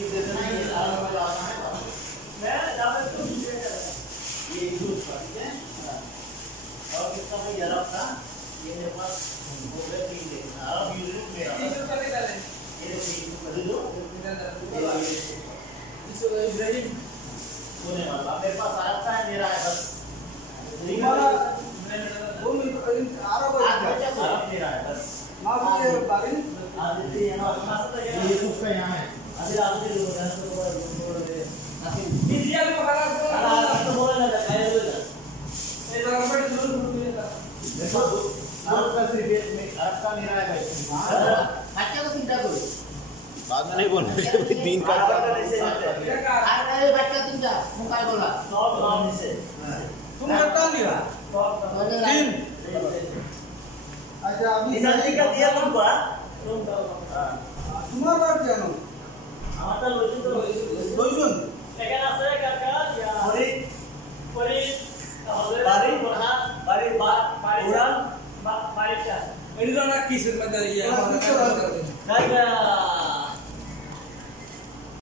चीज देते ना ये सारा में लाना है मैं ज्यादा तो ये यूज करते हैं और कितना में ये रखा ये मेरे पास हो गए 3 दिन अब यूज मेरा 300 का डालें ये 300 कर दो इसको इब्राहिम होने वाला मेरे पास आता है मेरा है बस तुम्हारा वो मेरे को आरब मेरा है बस माफ कीजिए बागिन आदित्य यहाँ ये कुछ का यहाँ है अभी आप भी लोग हैं तो थोड़ा दे इंडिया में पकड़ा तो बोला ना काय बोला ये तो कंपनी जरूर मिलेगा देखो आप का क्रिकेट में आपका मेरा है भाई अच्छा तो चिंता करो बाद में नहीं बोलना भाई दिन का अरे बच्चा तुमचा तुम काय बोला नॉट नॉन से तुम बता लिया तीन अच्छा अभी जल्दी कर दिया तुमको हां तुम्हारा क्या नाम आता लोचन लेकिन असं काका या परी बारी उड़ान बारीच्या एडिटर ना किस मध्ये ये काय